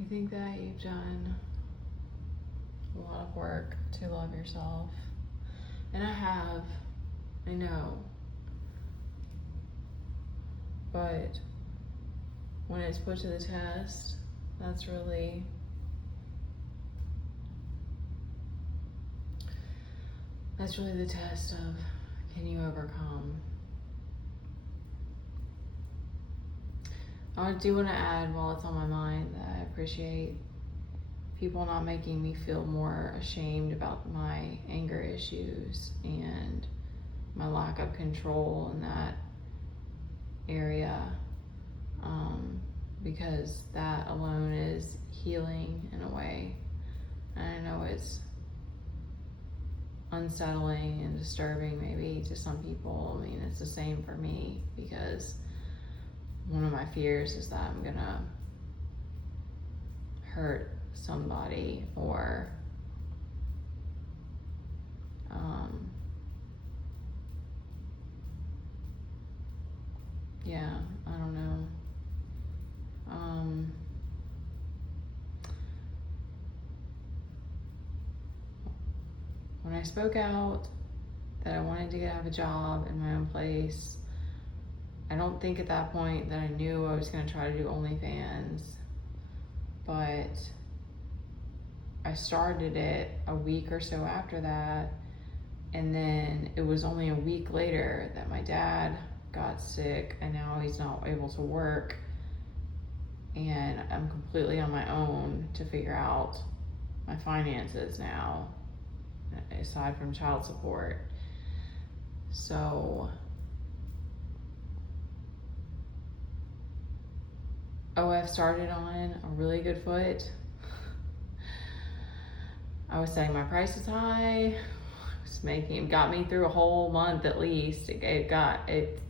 You think that you've done a lot of work to love yourself. And I have, I know. But when it's put to the test, that's really the test of, can you overcome? I do want to add, while it's on my mind, that I appreciate people not making me feel more ashamed about my anger issues and my lack of control in that area, because that alone is healing in a way. And I know it's unsettling and disturbing maybe to some people. I mean, it's the same for me, because one of my fears is that I'm gonna hurt somebody, or yeah, I don't know. When I spoke out that I wanted to have a job in my own place, I don't think at that point that I knew I was going to try to do OnlyFans, but I started it a week or so after that, and then it was only a week later that my dad got sick, and now he's not able to work, and I'm completely on my own to figure out my finances now, aside from child support. So I've started on a really good foot. I was setting my prices high. It got me through a whole month at least. It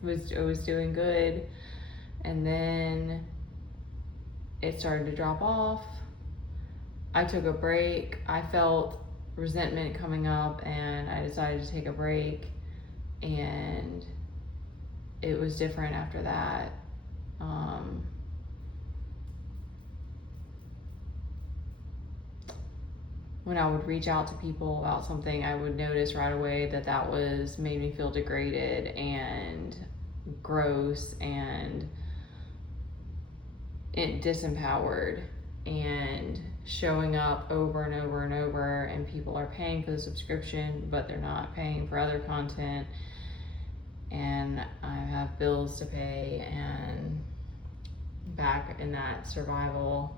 was doing good, and then it started to drop off. I took a break. I felt resentment coming up, and I decided to take a break, and it was different after that. When I would reach out to people about something, I would notice right away that made me feel degraded and gross and disempowered, and showing up over and over and over, and people are paying for the subscription, but they're not paying for other content, and I have bills to pay, and back in that survival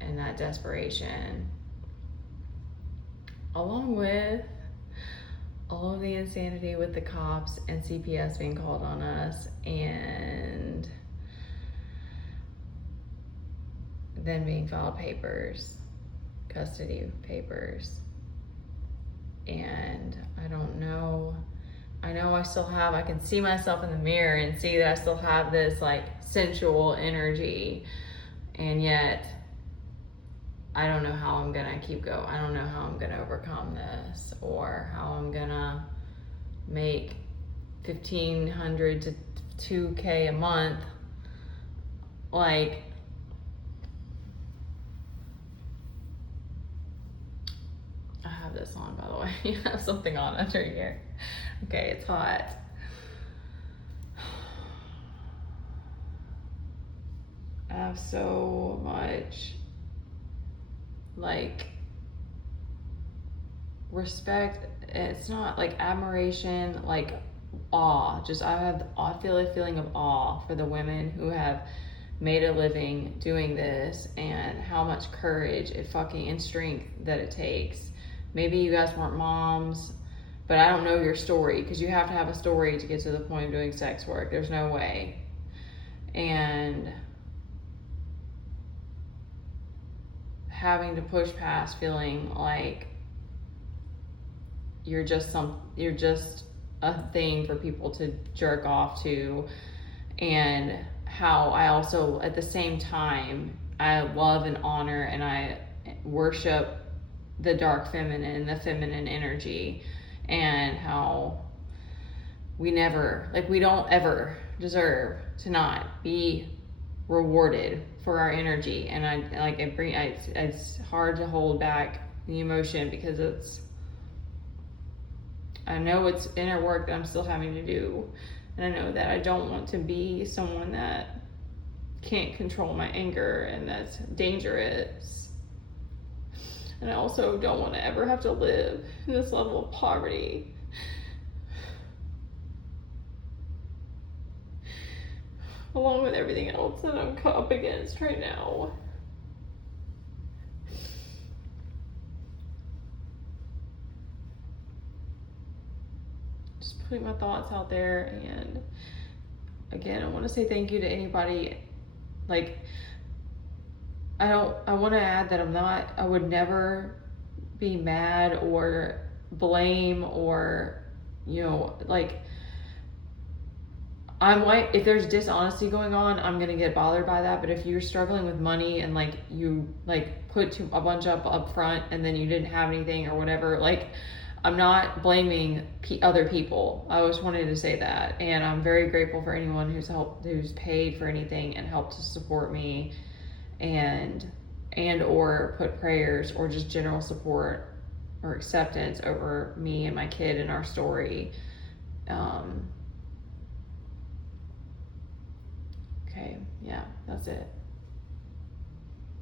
and that desperation, along with all of the insanity with the cops and CPS being called on us, and then being filed papers, custody papers. And I don't know, I know I can see myself in the mirror and see that I still have this like sensual energy, and yet I don't know how I'm gonna keep going. I don't know how I'm gonna overcome this, or how I'm gonna make $1,500 to $2,000 a month. Like, I have this on, by the way. You have something on under here. Okay, it's hot. I have so much like respect. It's not like admiration, like awe. I feel a feeling of awe for the women who have made a living doing this, and how much courage and strength that it takes. Maybe you guys weren't moms, but I don't know your story, because you have to have a story to get to the point of doing sex work. There's no way. And having to push past feeling like you're just a thing for people to jerk off to, and how I also at the same time I love and honor and I worship the dark feminine, the feminine energy, and how we never, like, we don't ever deserve to not be rewarded for our energy. And it's hard to hold back the emotion because I know it's inner work that I'm still having to do. And I know that I don't want to be someone that can't control my anger, and that's dangerous. And I also don't want to ever have to live in this level of poverty. Along with everything else that I'm up against right now. Just putting my thoughts out there. And again, I want to say thank you to anybody. Like, I want to add that I would never be mad or blame or, like, I'm like, if there's dishonesty going on, I'm going to get bothered by that. But if you're struggling with money and like you like put a bunch up front and then you didn't have anything or whatever, like, I'm not blaming other people. I just wanted to say that. And I'm very grateful for anyone who's paid for anything and helped to support me and or put prayers or just general support or acceptance over me and my kid and our story. Okay, yeah, that's it.